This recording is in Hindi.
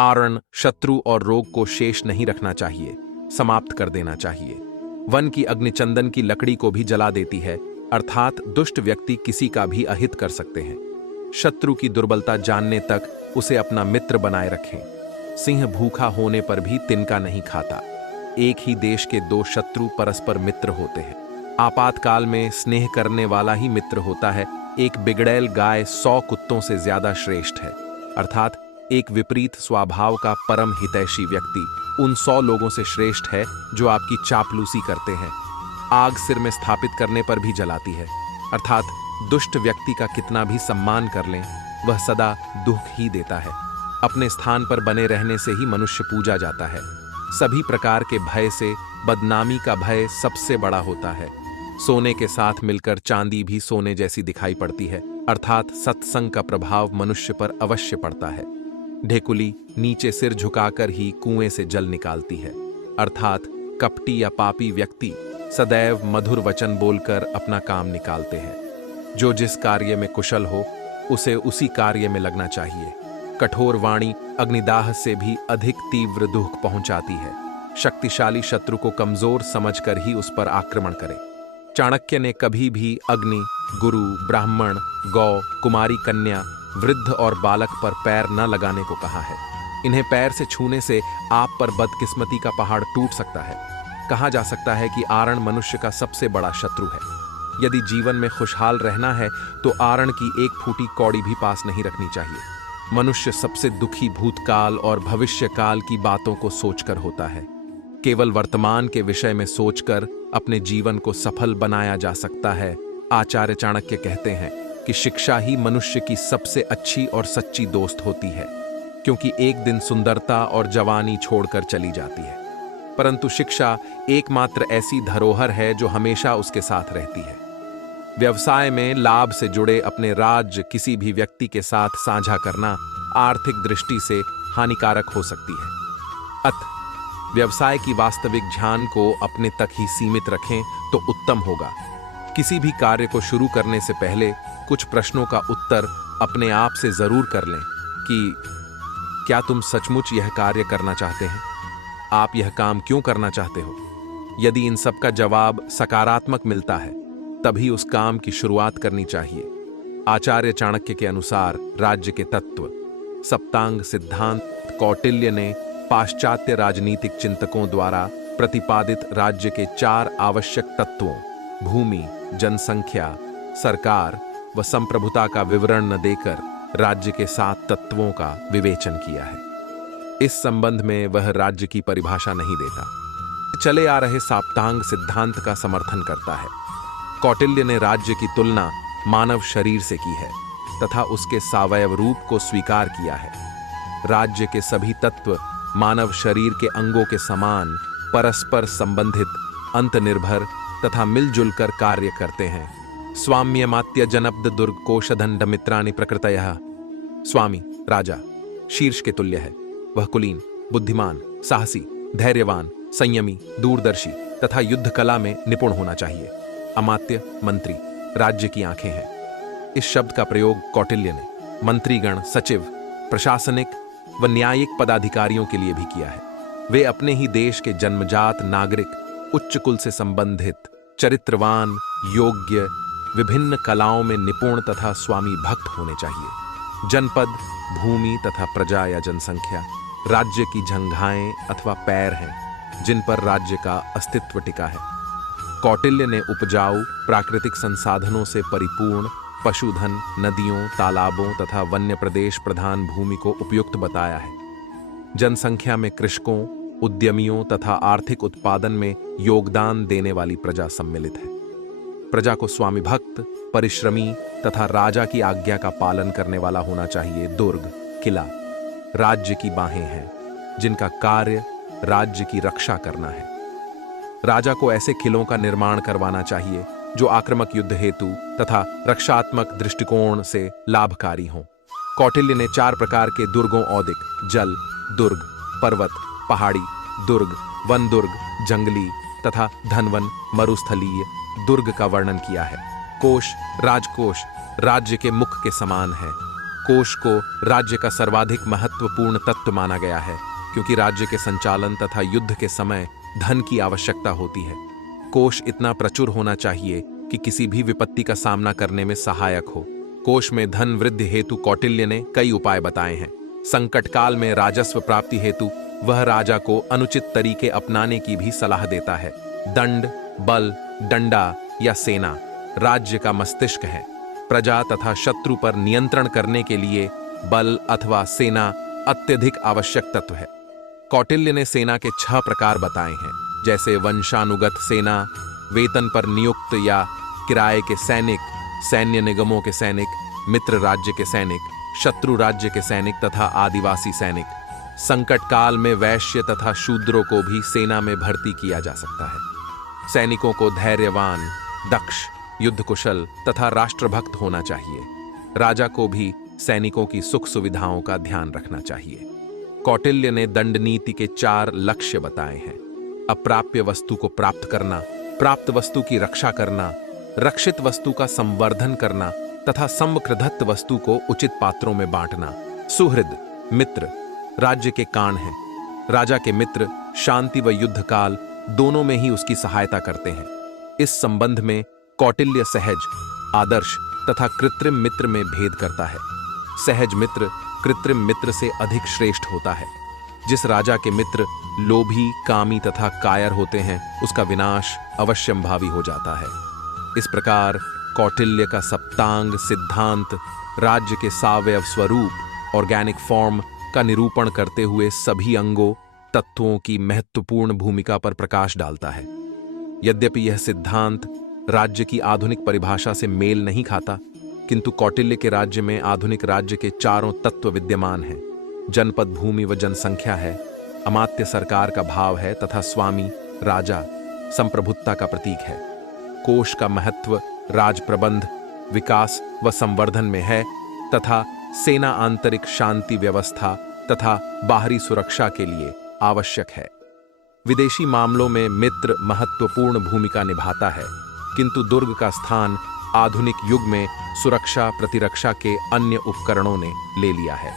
आरण, शत्रु और रोग को शेष नहीं रखना चाहिए, समाप्त कर देना चाहिए। वन की अग्निचंदन की लकड़ी को भी जला देती है, अर्थात दुष्ट व्यक्ति किसी का भी अहित कर सकते हैं। शत्रु की दुर्बलता जानने तक उसे अपना मित्र बनाए रखें। सिंह भूखा होने पर भी तिनका नहीं खाता। एक ही देश के दो शत्रु परस्पर मित्र होते हैं। आपातकाल में स्नेह करने वाला ही मित्र होता है। एक बिगड़ैल गाय 100 कुत्तों से ज्यादा श्रेष्ठ है। अर्थात एक विपरीत स्वभाव का परम हितैषी व्यक्ति उन 100 लोगों से श्रेष्ठ है जो आपकी चापलूसी करते हैं। आग सिर में स्थापित करने पर भी जलाती है। अर्थात दुष्ट व्यक्ति का कितना भी सम्मान कर लें, वह सदा दुख ही देता है। अपने स्थान पर बने रहने से ही मनुष्य पूजा जाता है। सभी प्रकार के भय से बदनामी का भय सबसे बड़ा होता है। सोने के साथ मिलकर चांदी भी सोने जैसी दिखाई पड़ती है। अर्थात सत्संग का प्रभाव मनुष्य पर अवश्य पड़ता है। ढेकुली नीचे सिर झुकाकर ही कुएं से जल निकालती है। अर्थात कपटी या पापी व्यक्ति सदैव मधुर वचन बोलकर अपना काम निकालते हैं। जो जिस कार्य में कुशल हो उसे उसी कार्य में लगना चाहिए। कठोर वाणी अग्निदाह से भी अधिक तीव्र दुख पहुंचाती है। शक्तिशाली शत्रु को कमजोर समझकर ही उस पर आक्रमण करे। चाणक्य ने कभी भी अग्नि, गुरु, ब्राह्मण, गौ, कुमारी कन्या, वृद्ध और बालक पर पैर न लगाने को कहा है। इन्हें पैर से छूने से आप पर बदकिस्मती का पहाड़ टूट सकता है। कहा जा सकता है कि आरण मनुष्य का सबसे बड़ा शत्रु है। यदि जीवन में खुशहाल रहना है तो आरण की एक फूटी कौड़ी भी पास नहीं रखनी चाहिए। मनुष्य सबसे दुखी भूतकाल और भविष्यकाल की बातों को सोचकर होता है। केवल वर्तमान के विषय में सोचकर अपने जीवन को सफल बनाया जा सकता है। आचार्य चाणक्य कहते हैं कि शिक्षा ही मनुष्य की सबसे अच्छी और सच्ची दोस्त होती है, क्योंकि एक दिन सुंदरता और जवानी छोड़कर चली जाती है, परंतु शिक्षा एकमात्र ऐसी धरोहर है जो हमेशा उसके साथ रहती है। व्यवसाय में लाभ से जुड़े अपने राज्य किसी भी व्यक्ति के साथ साझा करना आर्थिक दृष्टि से हानिकारक हो सकती है। अतः व्यवसाय की वास्तविक ध्यान को अपने तक ही सीमित रखें तो उत्तम होगा। किसी भी कार्य को शुरू करने से पहले कुछ प्रश्नों का उत्तर अपने आप से जरूर कर लें कि क्या तुम सचमुच यह कार्य करना चाहते हैं? आप यह काम क्यों करना चाहते हो? यदि इन सब का जवाब सकारात्मक मिलता है तभी उस काम की शुरुआत करनी चाहिए। आचार्य चाणक्य के अनुसार राज्य के तत्व सप्तांग सिद्धांत कौटिल्य ने पाश्चात्य राजनीतिक चिंतकों द्वारा प्रतिपादित राज्य के 4 आवश्यक तत्वों भूमि, जनसंख्या, सरकार व संप्रभुता का विवरण न देकर राज्य के 7 तत्वों का विवेचन किया है। इस संबंध में वह राज्य की परिभाषा नहीं देता, चले आ रहे सप्तांग सिद्धांत का समर्थन करता है। कौटिल्य ने राज्य की तुलना मानव शरीर से की है तथा उसके सावयव रूप को स्वीकार किया है। राज्य के सभी तत्व मानव शरीर के अंगों के समान परस्पर संबंधित, अंतनिर्भर तथा मिलजुल कर कार्य करते हैं। स्वाम्यमात्य जनपद दुर्ग कोशदंड मित्राणि प्रकृतयः। स्वामी राजा शीर्ष के तुल्य है। वह कुलीन, बुद्धिमान, साहसी, धैर्यवान, संयमी, दूरदर्शी तथा युद्ध कला में निपुण होना चाहिए। अमात्य मंत्री राज्य की आंखें हैं। इस शब्द का प्रयोग कौटिल्य ने मंत्रीगण, सचिव, प्रशासनिक व न्यायिक पदाधिकारियों के लिए भी किया है। वे अपने ही देश के जन्मजात नागरिक, उच्च कुल से संबंधित, चरित्रवान, योग्य, विभिन्न कलाओं में निपुण तथा स्वामी भक्त होने चाहिए। जनपद, भूमि तथा प्रजा या जनसंख्या राज्य की जंघाएं अथवा पैर हैं जिन पर राज्य का अस्तित्व टिका है। कौटिल्य ने उपजाऊ प्राकृतिक संसाधनों से परिपूर्ण पशुधन, नदियों, तालाबों तथा वन्य प्रदेश प्रधान भूमि को उपयुक्त बताया है। जनसंख्या में कृषकों, उद्यमियों तथा आर्थिक उत्पादन में योगदान देने वाली प्रजा सम्मिलित है। प्रजा को स्वामी भक्त, परिश्रमी तथा राजा की आज्ञा का पालन करने वाला होना चाहिए। दुर्ग, किला राज्य की बाहें हैं जिनका कार्य राज्य की रक्षा करना है। राजा को ऐसे किलों का निर्माण करवाना चाहिए जो आक्रामक युद्ध हेतु तथा रक्षात्मक दृष्टिकोण से लाभकारी हों। कौटिल्य ने 4 प्रकार के दुर्गों औदिक, जल दुर्ग, पर्वत, पहाड़ी दुर्ग, वन दुर्ग, जंगली तथा धनवन, मरुस्थलीय दुर्ग का वर्णन किया है। कोश, राजकोष राज्य के मुख के समान है। कोष को राज्य का सर्वाधिक महत्वपूर्ण तत्व माना गया है, क्योंकि राज्य के संचालन तथा युद्ध के समय धन की आवश्यकता होती है। कोष इतना प्रचुर होना चाहिए कि किसी भी विपत्ति का सामना करने में सहायक हो। कोष में धन वृद्धि हेतु कौटिल्य ने कई उपाय बताए हैं। संकट काल में राजस्व प्राप्ति हेतु वह राजा को अनुचित तरीके अपनाने की भी सलाह देता है। दंड, बल, डंडा या सेना राज्य का मस्तिष्क है। प्रजा तथा शत्रु पर नियंत्रण करने के लिए बल अथवा सेना अत्यधिक आवश्यक तत्व है। कौटिल्य ने सेना के 6 प्रकार बताए हैं, जैसे वंशानुगत सेना, वेतन पर नियुक्त या किराए के सैनिक, सैन्य निगमों के सैनिक, मित्र राज्य के सैनिक, शत्रु राज्य के सैनिक तथा आदिवासी सैनिक। संकट काल में वैश्य तथा शूद्रों को भी सेना में भर्ती किया जा सकता है। सैनिकों को धैर्यवान, दक्ष, युद्ध कुशल तथा राष्ट्रभक्त होना चाहिए। राजा को भी सैनिकों की सुख सुविधाओं का ध्यान रखना चाहिए। कौटिल्य ने दंड नीति के 4 लक्ष्य बताए हैं। अप्राप्य वस्तु को प्राप्त करना, प्राप्त वस्तु की रक्षा करना, रक्षित वस्तु का संवर्धन करना तथा संवृद्धत वस्तु को उचित पात्रों में बांटना। सुहृद, मित्र राज्य के कान हैं। राजा के मित्र शांति व युद्ध काल दोनों में ही उसकी सहायता करते हैं। इस संबंध में कौटिल्य सहज, आदर्श तथा कृत्रिम मित्र में भेद करता है। सहज मित्र कृत्रिम मित्र से अधिक श्रेष्ठ होता है। जिस राजा के मित्र लोभी, कामी तथा कायर होते हैं, उसका विनाश अवश्यंभावी हो जाता है। इस प्रकार कौटिल्य का सप्तांग सिद्धांत राज्य के सावयव स्वरूप, ऑर्गेनिक फॉर्म का निरूपण करते हुए सभी अंगों, तत्वों की महत्वपूर्ण भूमिका पर प्रकाश डालता है। यद्यपि यह सिद्धांत राज्य की आधुनिक परिभाषा से मेल नहीं खाता, किंतु कौटिल्य के राज्य में आधुनिक राज्य के चारों तत्व विद्यमान हैं। जनपद, भूमि व जनसंख्या है, अमात्य सरकार का भाव है तथा स्वामी राजा संप्रभुत्ता का प्रतीक है। कोष का महत्व राज प्रबंध, विकास व संवर्धन में है तथा सेना आंतरिक शांति व्यवस्था तथा बाहरी सुरक्षा के लिए आवश्यक है। विदेशी मामलों में मित्र महत्वपूर्ण भूमिका निभाता है, किंतु दुर्ग का स्थान आधुनिक युग में सुरक्षा प्रतिरक्षा के अन्य उपकरणों ने ले लिया है।